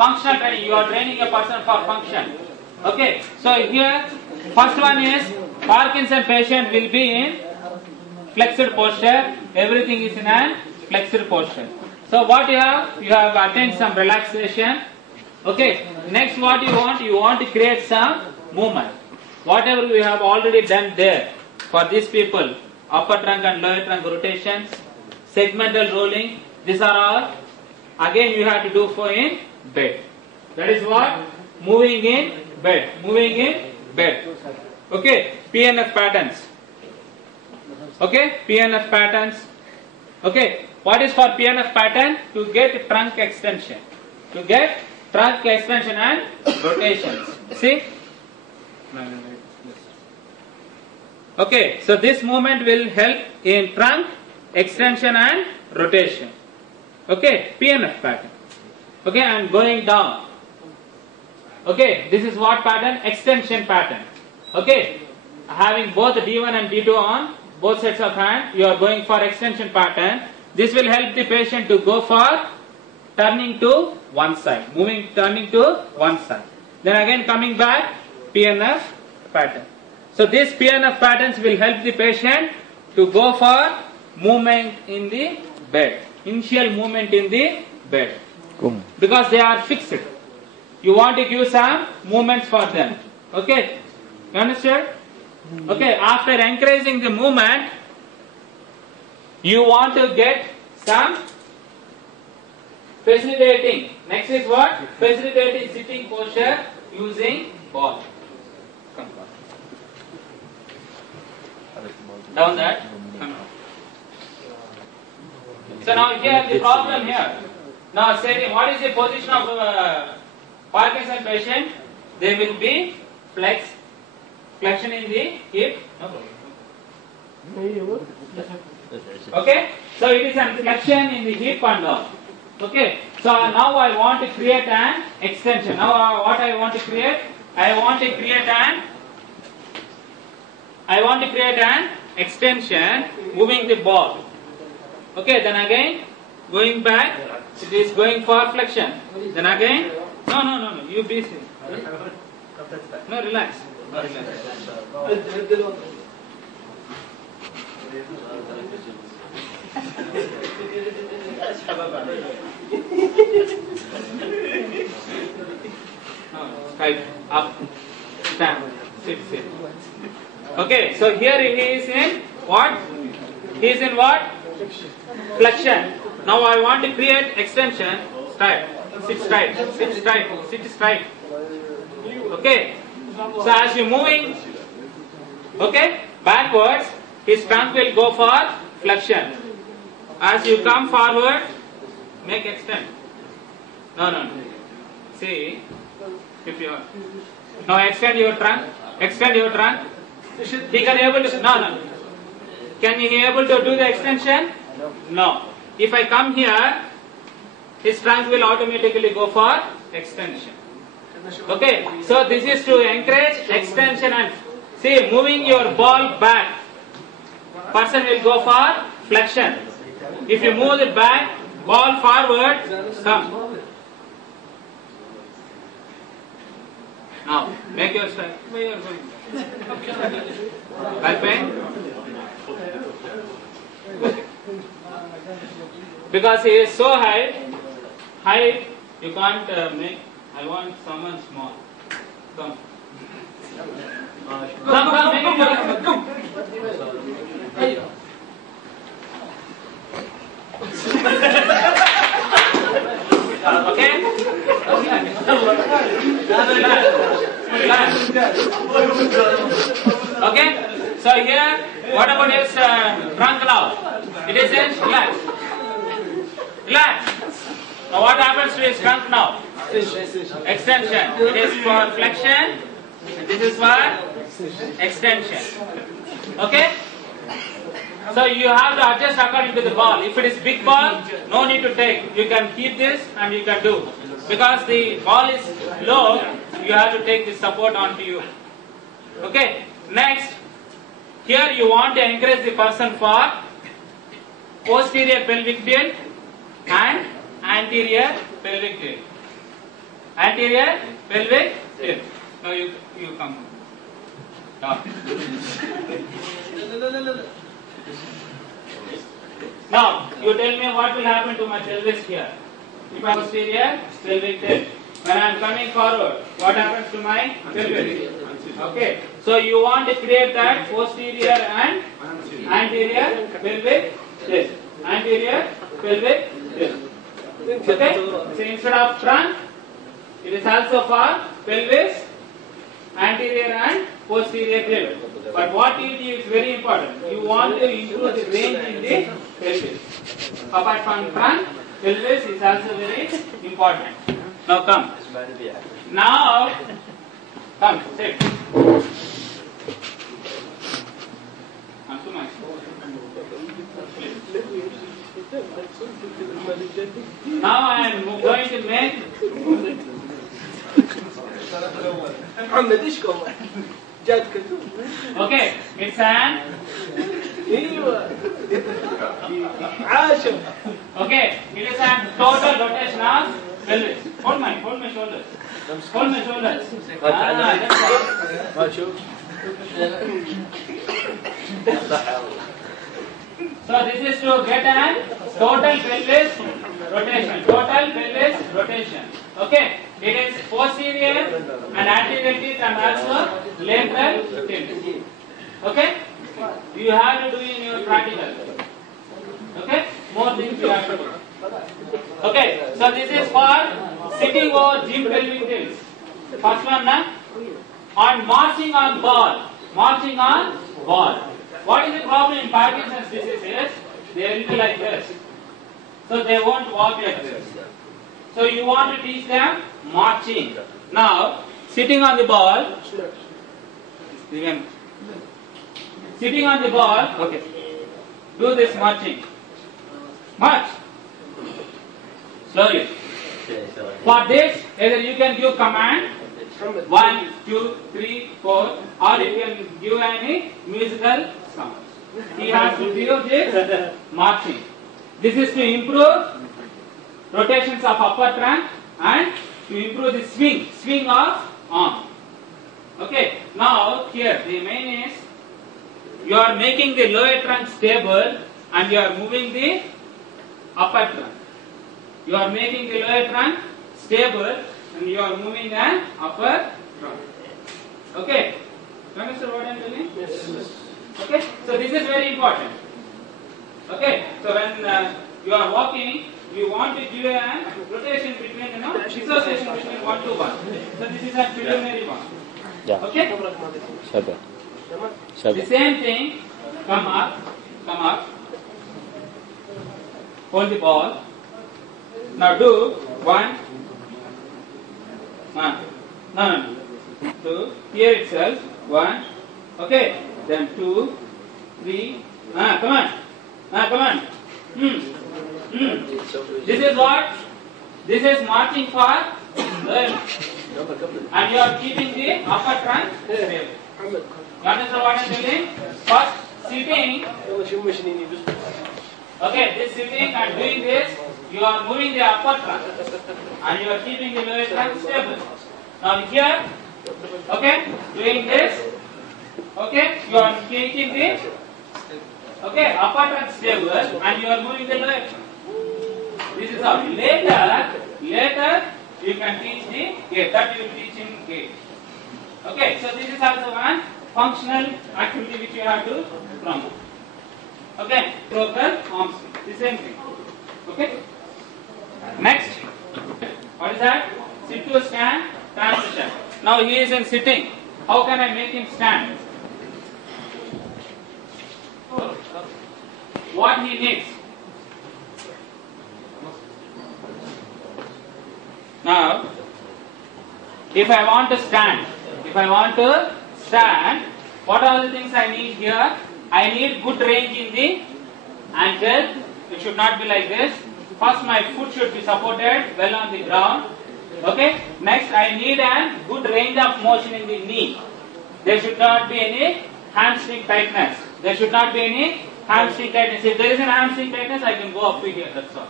functional training. You are training a person for function. Okay. So here, first one is Parkinson patient will be in flexed posture. Everything is in a flexed posture. So what you have? You have attained some relaxation. Okay. Next, what you want? You want to create some movement. Whatever we have already done there for these people, upper trunk and lower trunk rotations, segmental rolling, these are all again you have to do for in bed. That is what? Moving in bed. Moving in bed. Okay. PNF patterns. Okay. PNF patterns. Okay. What is for PNF pattern? To get trunk extension. To get trunk extension and rotations. See? Okay, so this movement will help in trunk extension and rotation. Okay, PNF pattern. Okay, I am going down. Okay, this is what pattern? Extension pattern. Okay, having both D1 and D2 on both sets of hand, you are going for extension pattern. This will help the patient to go for turning to one side, turning to one side. Then again coming back, PNF pattern. So these PNF patterns will help the patient to go for movement in the bed, initial movement in the bed, because they are fixed. You want to give some movements for them. Okay, you understand? Okay, after encouraging the movement, you want to get some facilitating. Next is what? Facilitating sitting posture using ball. Down that. So now here the problem here. Now saying what is the position of Parkinson patient? They will be flexion in the hip. Okay. So it is a flexion in the hip and down. Okay. So now I want to create an extension. Now what I want to create? I want to create an extension moving the ball. Okay, then again going back, it is going for flexion. Then again, no, you be still. No, relax. Straight up, stand, sit. Okay, so here he is in what? He is in what? Flexion. Now I want to create extension. Straight. Sit straight. Sit straight. Sit straight. Okay. So as you moving, okay, backwards, his trunk will go for flexion. As you come forward, make extend. No. See, if you now extend your trunk. Extend your trunk. He can able to no. Can he able to do the extension? No. If I come here, his trunk will automatically go for extension. Okay. So this is to encourage extension and see moving your ball back. Person will go for flexion. If you move it back, ball forward, come. Now make your step. Where you are going? Back pain? Because he is so high, you can't make. I want someone small. Come. Come, make it go. Okay? Okay? So here, what about his trunk now? It is in relax. Relax. Now what happens to his trunk now? Extension. It is for flexion. This is for extension. Okay? So you have to adjust according to the ball. If it is big ball, no need to take. You can keep this and you can do. Because the ball is low, you have to take the support onto you. Okay? Next, here you want to encourage the person for posterior pelvic tilt and anterior pelvic tilt. Anterior pelvic tilt. Now you come. Now. Now you tell me what will happen to my pelvis here. If I posterior pelvic tilt. When I am coming forward, what happens to my pelvis? Okay. So you want to create that posterior and anterior pelvic tilt. Anterior pelvic tilt. Okay. So instead of front, it is also for pelvis, anterior and posterior tilt. But what you do is very important. You want to improve the range in the pelvis. Apart from front, pelvis is also very important. Now come. Now come. Sit. Come to my Now I am going to make. Okay, it's an. Okay, it is a total rotation of pelvis. Hold my shoulders. Hold my shoulders. So this is to get a total pelvis rotation. Total pelvis rotation. Okay, it is posterior and anterior tilt and also lateral tilt. Okay, you have to do in your practical. Okay, more things you have to do. Okay, so this is for sitting over gym pelvic tilts. First one, on marching on ball. Marching on ball. What is the problem in Parkinson's disease is they are little like this. So they won't walk like this. So you want to teach them marching. Now, sitting on the ball. Sitting on the ball. Okay. Do this marching. March. Slowly. For this, either you can give command 1, 2, 3, 4, or you can give any musical sound. He has to do this marching. This is to improve rotations of upper trunk and to improve the swing of arm. Okay. Now here the main is you are making the lower trunk stable and you are moving the upper trunk. You are making the lower trunk stable and you are moving the upper trunk. Okay. Understand what I am telling? Yes. Okay. So this is very important. Okay. So when you are walking, you want to give a rotation between, dissociation between 1 to 1. So this is a preliminary one. Yeah. Okay. The same thing. Come up. Hold the ball. Now do 1. No. 2. Here itself. 1. Okay. Then 2, 3. Come on. This is what? This is marching for and you are keeping the upper trunk stable. You understand what I am doing? First sitting. Okay, this sitting and doing this, you are moving the upper trunk and you are keeping the lower trunk stable. Now here, okay, doing this, okay, you are keeping the upper trunk stable and you are moving the lower trunk. This is how. Later you can teach the gait. That you will teach in gait. Okay, so this is also one functional activity which you have to promote. Okay, proper arm swing. The same thing. Okay. Next, what is that? Sit to stand transition. Now he is in sitting. How can I make him stand? What he needs. Now, if I want to stand, what are the things I need here? I need good range in the ankle. It should not be like this. First, my foot should be supported well on the ground. Okay. Next, I need a good range of motion in the knee. There should not be any hamstring tightness. If there is an hamstring tightness, I can go up to here. That's all.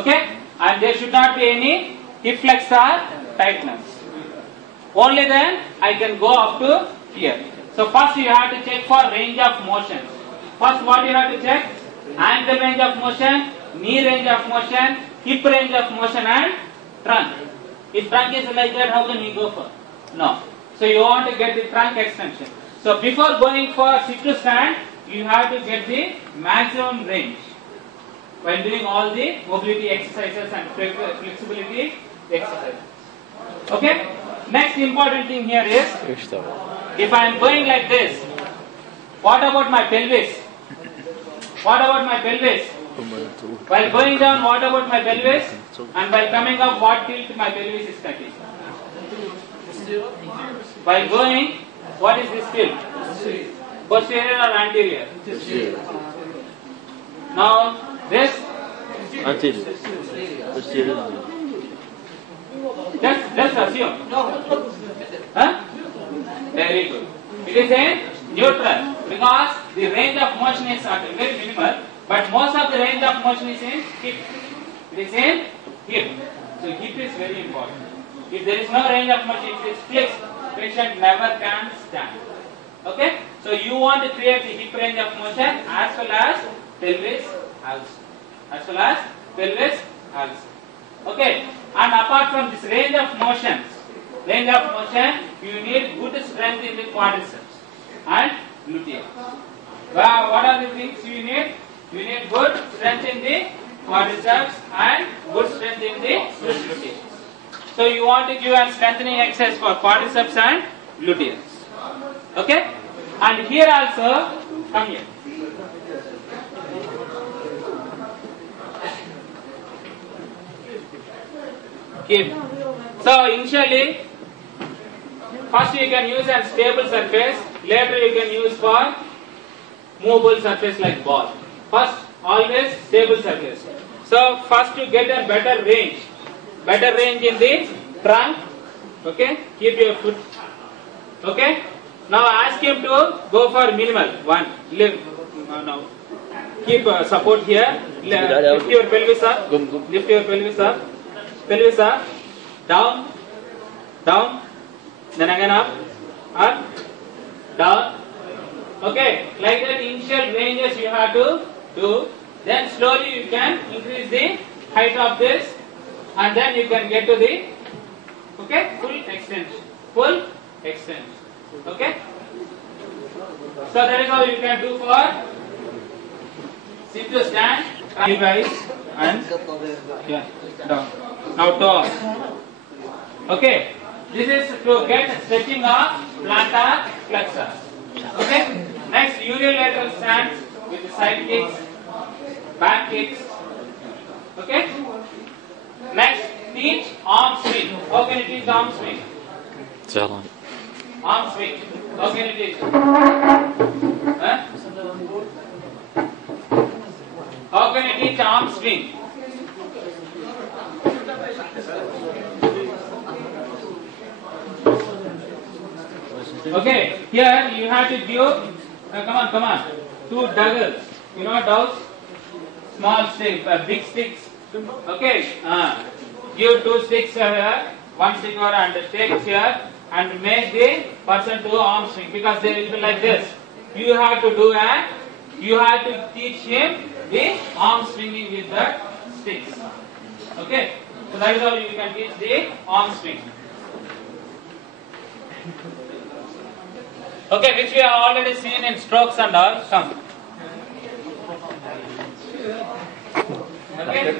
Okay. And there should not be any hip flexor tightness. Only then I can go up to here. So first you have to check for range of motion. First what you have to check? Ankle range of motion, knee range of motion, hip range of motion and trunk. If trunk is like that, how can we go for? No. So you want to get the trunk extension. So before going for sit to stand, you have to get the maximum range while doing all the mobility exercises and flexibility exercises. Okay? Next important thing here is, if I am going like this, what about my pelvis? What about my pelvis? While going down, what about my pelvis? And while coming up, what tilt my pelvis is taking? While going, what is this tilt? Posterior or anterior? Now, this? Posterior. Just assume. Huh? Very good. It is a neutral because the range of motion is very minimal, but most of the range of motion is in hip. It is in hip. So hip is very important. If there is no range of motion, it is fixed. Patient never can stand. Okay? So you want to create the hip range of motion as well as pelvis also. As well as pelvis also. Okay? And apart from this range of motion, you need good strength in the quadriceps and gluteus. Well, what are the things you need? You need good strength in the quadriceps and good strength in the gluteus. So you want to give a strengthening exercise for quadriceps and gluteus. Okay? And here also, come here. Keep. So initially, first you can use a stable surface, later you can use for movable surface like ball. First, always stable surface. So first to get a better range in the trunk. Okay, keep your foot. Okay. Now ask him to go for minimal. One, lift. Now keep support here. Lift your pelvis up. Lift your pelvis up. Pelvis up. Down. Down. Then again up. Up. Down. Okay. Like that initial ranges you have to do. Then slowly you can increase the height of this, and then you can get to the full extension. Full extension. Okay? So that is how you can do for sit to stand, guys, and down. Now toe. Okay? This is to get stretching of plantar flexor. Okay? Next, unilateral stance with the side kicks, back kicks. Okay? Next, teach arm swing. How can you teach arm swing? Arm swing. How can you teach? Huh? How can you teach arm swing? Okay, here you have to give, come on, 2 doggles. You know dogs? Small sticks, big sticks. Okay, give 2 sticks here, 1 stick over and sticks here, and make the person do arm swing because they will be like this. You have to teach him the arm swinging with the sticks. Okay, so that is how you can teach the arm swing. Okay, which we have already seen in strokes and all. Come. Okay.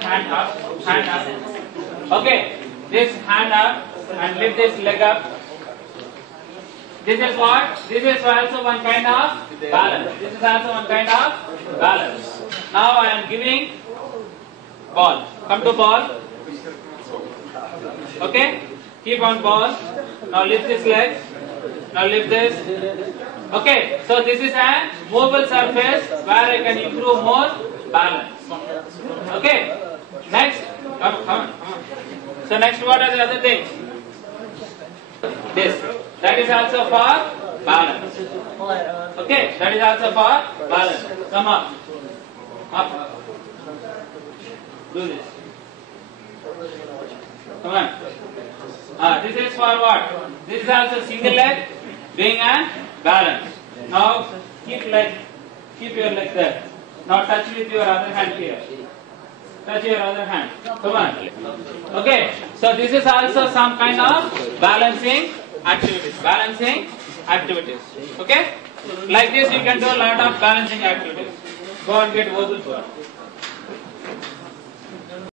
Hand up. Okay, this hand up and lift this leg up. This is what? This is also one kind of balance. This is also one kind of balance. Now I am giving ball. Come to ball. Okay? Keep on ball. Now lift this leg. Now lift this. Okay, so this is a movable surface where I can improve more balance. Okay? Next. Come. So next, what are the other things? This. That is also for balance. Okay? That is also for balance. Come up. Up. Do this. Come on. This is for what? This is also single leg doing a balance. Now keep your leg there. Now touch with your other hand here. Touch your other hand. Come on. Okay. So this is also some kind of balancing activities. Balancing activities. Okay. Like this you can do a lot of balancing activities. Go and get Vogel for.